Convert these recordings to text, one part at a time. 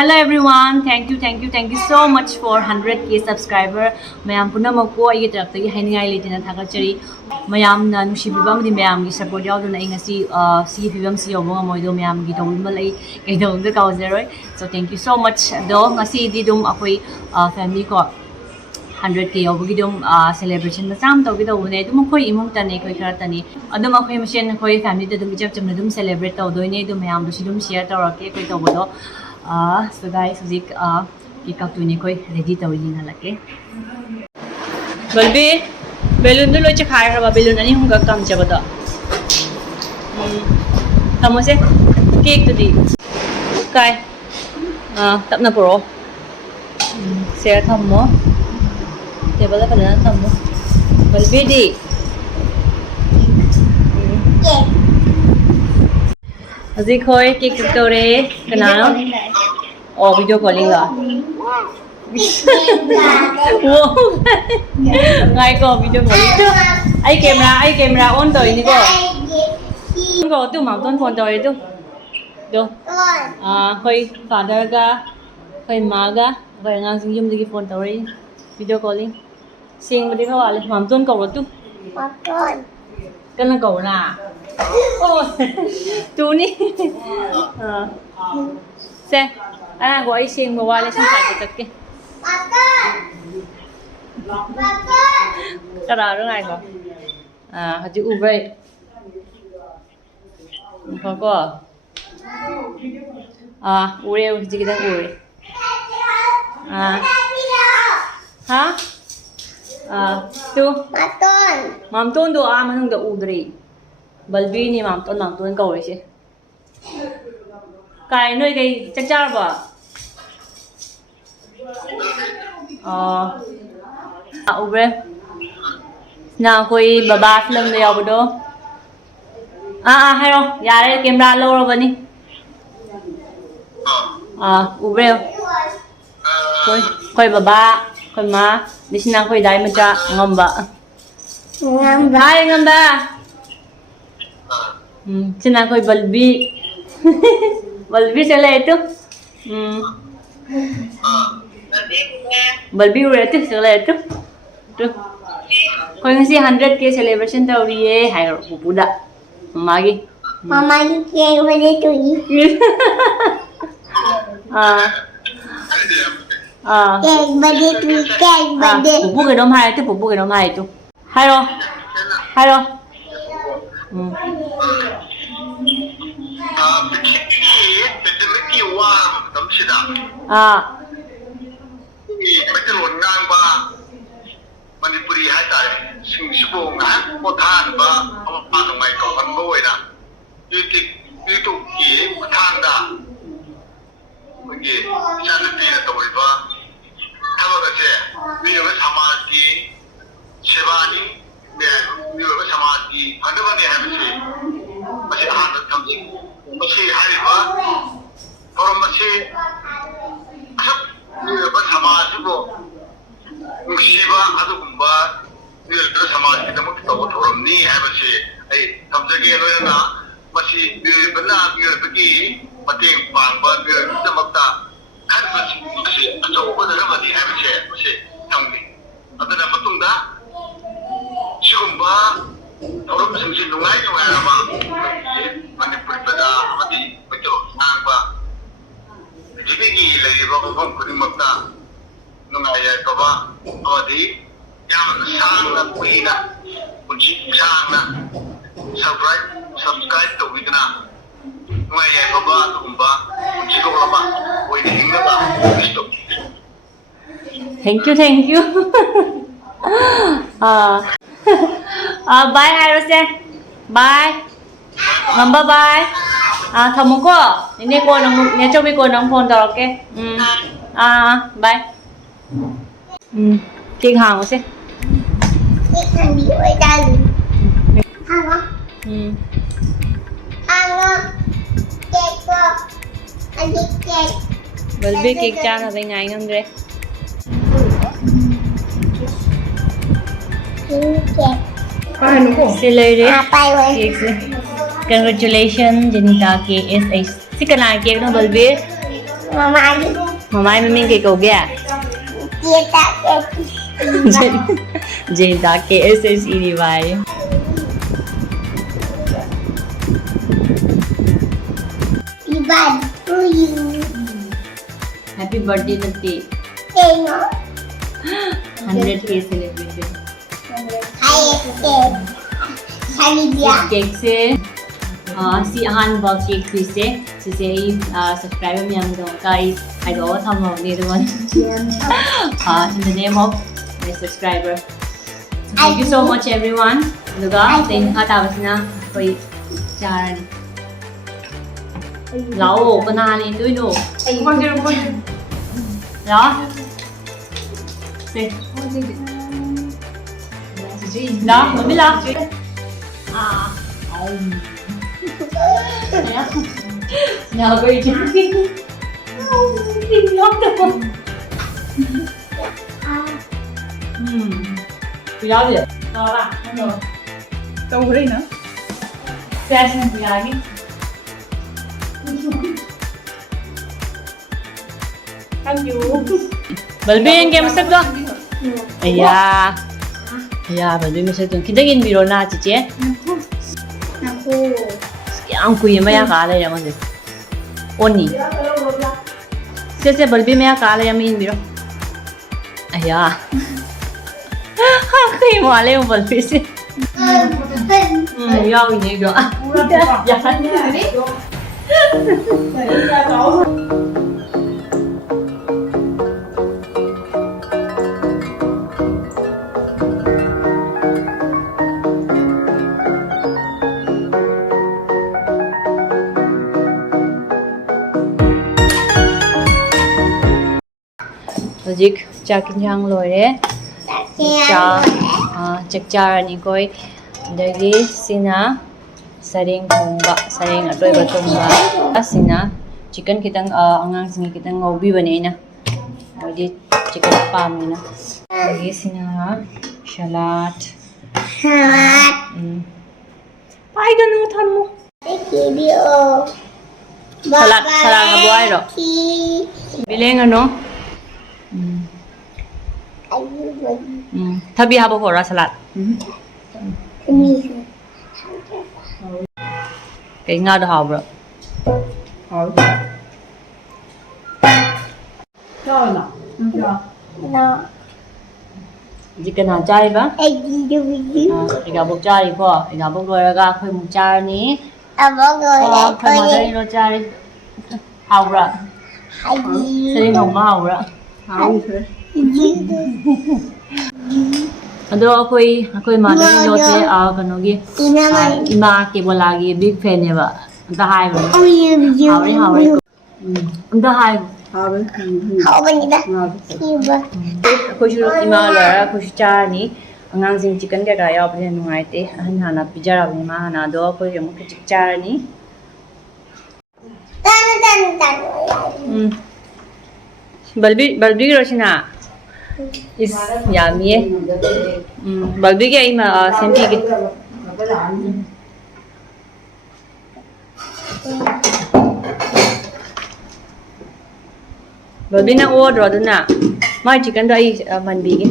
Hello everyone, thank you so much for 100k subscriber. Mayam puna mako ay tarap tagi haningai litin na thakachari. Mayam na nusibibam di mayam gi support yaw na inga si fibam si yomo nga moido mayam gi tawul malay kay dong da kauzeroi. So thank you so much do ngasi di dum akoy family ko 100k yawgi dum celebration na sam tawgi daw ne dum akoy imong tani koy karatani adum akoy machine akoy family da dum ichap cham dum celebrate taw do ne dum mayam do si dum share tawrake koy tawbodo. So guys, huzik cake up tuni koi ready tawili na lake. Balbi, balloon do lo chakhai raba balloon ani hunga kam chabada. Tamo se cake to di. Kai. Tap na puro. Share thammo. Table pa na thammo. Balbi di. Huzik koi cake to re kana. Oh, video calling lah. Wow. Ngay ko video calling tu. Ai camera on to ini ko. Ko tu mang ton phone to itu. Do. Koi father ga, koi ma ga, koi ngang sing yum lagi phone to ri. Video calling. Sing badi ko wale mang ton ko tu. Mang ton. Kan ko na. Oh. Tu ni. Se. Gọi xin mà qua lấy xong phải của kia. Cái đó nó ngay không? Hạt chữ u vậy. Không có. U rêu gì cái u. Hả? Tu. Mam ton do mà không được u đi. Balbi ni mam ton cầu đấy chứ. Cái nơi cái chắc chắn bà. Ubre. Na koi baba film de yaw do. Hay rồi, ya re camera lâu rồi bani. Ubre. Koi baba, koi ma, disina koi dai macha ngamba. Hai ngamba. Sina koi balbi. Balbi sẽ lên tu. Balbi udah tu sẽ lên tu. Tu. Kau yang si 100k celebration tau dia, hai budak. Mama lagi. Mama lagi cake bade tu ni. Cake bade tu, cake bade. Pupu ke dom hai tu. Hai rồi. Manipuri hai ta sing sibo nga ko than ba pa no mai ko kan bo na YouTube ki than da ngi chan pi na to ba ta ba che mi yo samaj ki seva ni mi yo samaj ki anda ba ne ha bi ba che han da tham ji ba che hai ba or ma che mi yo samaj bo Musiba adugumba nildo samaj kidamak tawo thoramni haibase ai thamjage loyana masi bana bagi pateng pangba kidamakta khanbasi masi achoba daramani haibase masi thamni adana matungda sigumba thoram singsi nungai rama Manipur pada amadi betul nangba jibigi lariba phom kudimakta nungaya kaba kodi yang sangna kuina kunci sangna subscribe to widna nungaya kaba tumba kunci ko lama koi hingna ba stop. Thank you. Bye hai rồi bye. Ngamba bye. Thamu ko ini ko nang ne chobi ko nang phone tawak ke. Bye. Cake hàng xem. Cake hàng đi ở đây. Hàng á? Hàng á. Cake ko. Anh đi cake. Balbi cake cha na ngay ngam re. Cake. Paano ko? Sila re. Bye. Cake. Congratulations Janita ke SA. Si kana cake no Balbi. Mama đi. Mamai miming kay kauge. Chia ta cái. Jada KSSE đi vai. Happy birthday to you. Happy birthday Tati. Hey no. 100K celebration. Hai cái. Hai dia. Cake se si ahan bal cake quiz se si subscriber mi am dong kai I do tham lo ni don. In the name of my subscriber. So thank you so much everyone. Duga thank ka ta basina koi charan. Lao ka na ni dui no. Đó. Đó, mình biết lo. Nhờ cái chứ. Đừng lắm đâu. Pilau gì? To ba. Đâu có đây nữa. Xe xem pilau đi. Thank you. Balbin game masak do. Ayah. Ayah, balbin masak do. Kita ingin biro na cici. Aku. Ang kuya maya kala ya mande. Oni. Se balbin maya kala ya min biro. Ayah. Ha kuya mo ale mo balbin se. Yaw ini do. Jangan. Hojik chakin jang loire chak char ni koi dagi sina saring thongba saring atoi ba thongba sina chicken kitang angang singi kitang ngobi bane na odi chicken pam na dagi sina salad pai ganu thammo Video. salad nga buai ro bileng ano Thabi habo hora salad. Cái nga đó hào bro. Cho nào. Cho. No. Chicken hàn chay ba? Video. Iga bok chay ko. Iga bok rồi ra khơi mùng chay ni. Abo rồi đấy. Khơi mà đây nó chay. Hào bro. Sering hồng mà hào bro. Hảo thế. Ado ako'y mother in law se kanogi ima ke bolagi big fan ne ba anta hai ba hauri anta hai Hảo đấy. Hảo bên đó. Iba. ako'y shuru ima lara ako'y cha ni angang sing chicken ka ga yaw pa nungai te han hana pijara ni ma hana do ako'y amuk chik cha ni Tan. balbi ro sina is yummy balbi ke ima sempi ke balbi na order do na mai chicken do ai man bi ke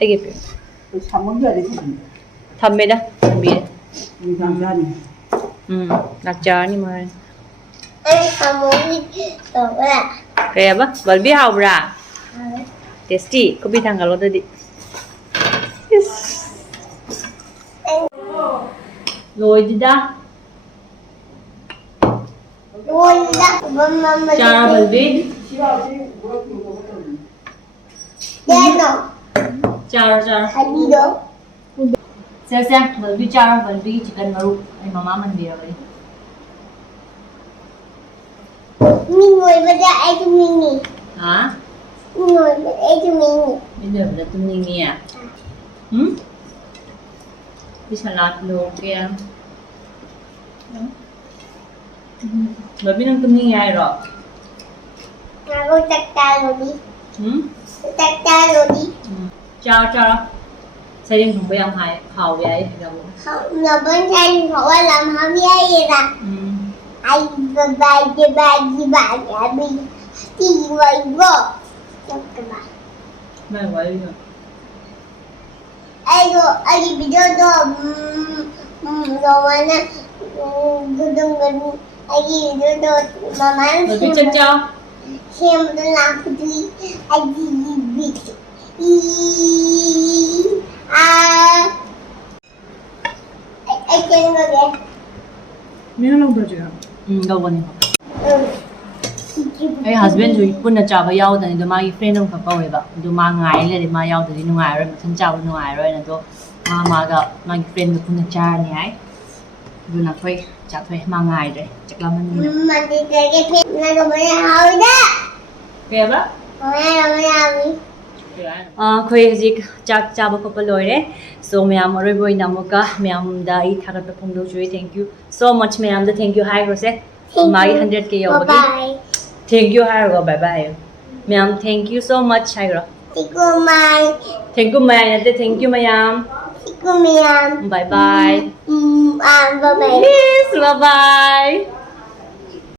ai ke Xong giờ đi thằng. thamme da man bi Đi thằng ra đi. nak cha ni mai Anh không muốn đi đâu là. kaya ba balbi hau bra tasty ko bi tanggal lo tadi yes loi dida Luôn đó mama. cara balbi Đây nó. cara Hadi đó. Saya balbi cara balbi chicken maru ai mama man dia bali Mình ngồi bên đây ai cho mình nhỉ? ha Mình ngồi bên đây cho mình nhỉ? ini dah tumning ni ya bisa lat lo kaya balbi nang tumning ai ro Aku tak tahu di. Tak tahu di. cara sering không yang hai hao vậy đâu Không, là bên đây họ làm hao vậy ra. Ai bye bye đi vậy vô cho các bạn ไม่ไหวเลย ai bây giờ đó rồi mà nè đừng ai bây giờ đó mà má เราไปเจ้าเจ้า xem tôi làm cái gì ai gì bị à ai chơi rồi kìa 没有那么多这个。 เราวันนี้ ừ Ay husband ju punna chaba yaudani do magi friend ang kapawe ba do ma ngai le de ma yaudani nungai ro ma than chaw nungai ro na do ma ga magi friend ga punna cha ni ai do na thoi cha thoi ma ngai re chakla man ni mà đi chơi cái phim này rồi mới hỏi đó ke ba rồi mới hỏi khoi hajik chak chaba ko paloi so myam oroi boi namuka myam da I thagat pa phongdo jui thank you so much myam da thank you hi ro se magi 100k yo bye ba bye thank you hi ro bye bye myam thank you so much hi ro Tico mai thank you my thank you myam Tico miam bye bye bye bye yes bye bye